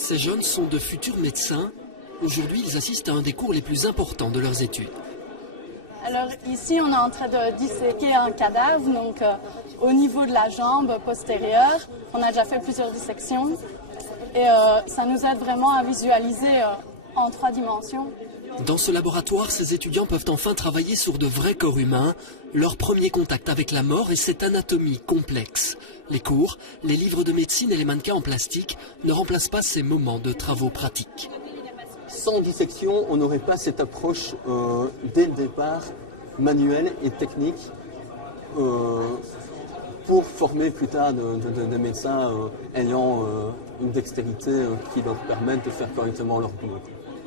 Ces jeunes sont de futurs médecins. Aujourd'hui, ils assistent à un des cours les plus importants de leurs études. Alors ici, on est en train de disséquer un cadavre, donc au niveau de la jambe postérieure. On a déjà fait plusieurs dissections et ça nous aide vraiment à visualiser en 3 dimensions. Dans ce laboratoire, ces étudiants peuvent enfin travailler sur de vrais corps humains, leur premier contact avec la mort et cette anatomie complexe. Les cours, les livres de médecine et les mannequins en plastique ne remplacent pas ces moments de travaux pratiques. Sans dissection, on n'aurait pas cette approche dès le départ manuelle et technique pour former plus tard des médecins ayant une dextérité qui leur permette de faire correctement leur boulot.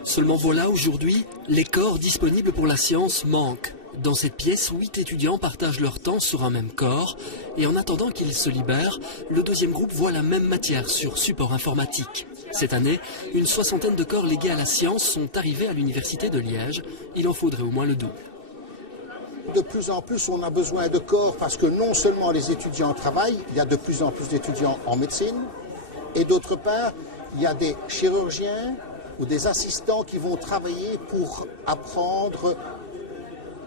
Seulement voilà, aujourd'hui, les corps disponibles pour la science manquent. Dans cette pièce, 8 étudiants partagent leur temps sur un même corps et en attendant qu'ils se libèrent, le deuxième groupe voit la même matière sur support informatique. Cette année, une 60aine de corps légués à la science sont arrivés à l'université de Liège. Il en faudrait au moins le double. De plus en plus, on a besoin de corps parce que non seulement les étudiants travaillent, il y a de plus en plus d'étudiants en médecine, et d'autre part, il y a des chirurgiens ou des assistants qui vont travailler pour apprendre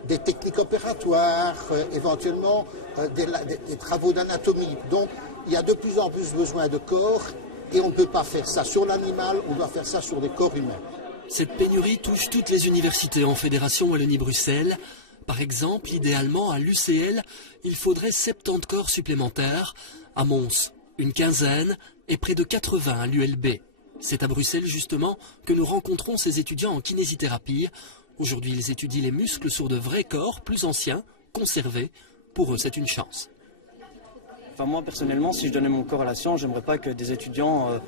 des techniques opératoires, éventuellement des travaux d'anatomie. Donc, il y a de plus en plus besoin de corps et on ne peut pas faire ça sur l'animal, on doit faire ça sur des corps humains. Cette pénurie touche toutes les universités en Fédération Wallonie-Bruxelles. Par exemple, idéalement, à l'UCL, il faudrait 70 corps supplémentaires. À Mons, une quinzaine et près de 80 à l'ULB. C'est à Bruxelles, justement, que nous rencontrons ces étudiants en kinésithérapie. Aujourd'hui, ils étudient les muscles sur de vrais corps, plus anciens, conservés. Pour eux, c'est une chance. Enfin, moi, personnellement, si je donnais mon corps à la science, j'aimerais pas que des étudiants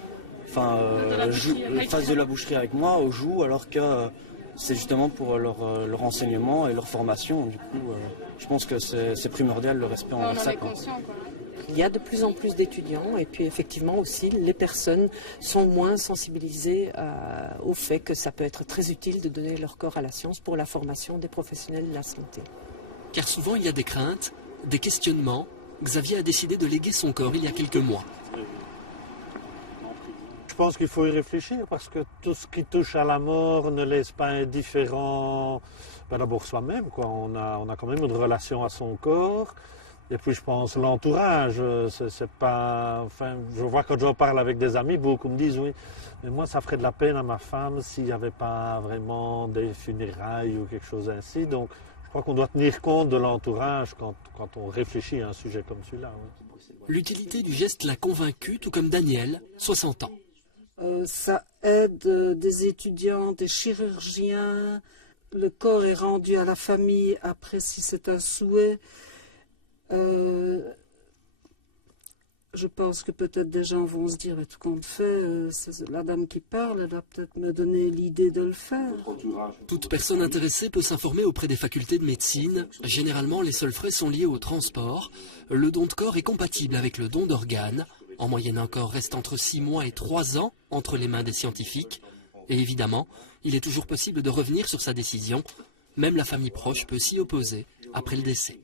fassent de la boucherie avec moi ou jouent, alors que c'est justement pour leur enseignement et leur formation. Du coup, je pense que c'est primordial le respect envers ça. Il y a de plus en plus d'étudiants et puis effectivement aussi les personnes sont moins sensibilisées au fait que ça peut être très utile de donner leur corps à la science pour la formation des professionnels de la santé. Car souvent il y a des craintes, des questionnements. Xavier a décidé de léguer son corps il y a quelques mois. Je pense qu'il faut y réfléchir parce que tout ce qui touche à la mort ne laisse pas indifférent d'abord soi-même. On a quand même une relation à son corps. Et puis je pense l'entourage, c'est pas. Enfin, je vois quand j'en parle avec des amis, beaucoup me disent oui, mais moi ça ferait de la peine à ma femme s'il n'y avait pas vraiment des funérailles ou quelque chose ainsi. Donc je crois qu'on doit tenir compte de l'entourage quand on réfléchit à un sujet comme celui-là. Oui. L'utilité du geste l'a convaincu, tout comme Daniel, 60 ans. Ça aide des étudiants, des chirurgiens. Le corps est rendu à la famille après si c'est un souhait. Je pense que peut-être des gens vont se dire, mais tout compte fait, c'est la dame qui parle, elle va peut-être me donner l'idée de le faire. Toute personne intéressée peut s'informer auprès des facultés de médecine. Généralement, les seuls frais sont liés au transport. Le don de corps est compatible avec le don d'organes. En moyenne, un corps reste entre 6 mois et 3 ans entre les mains des scientifiques. Et évidemment, il est toujours possible de revenir sur sa décision. Même la famille proche peut s'y opposer après le décès.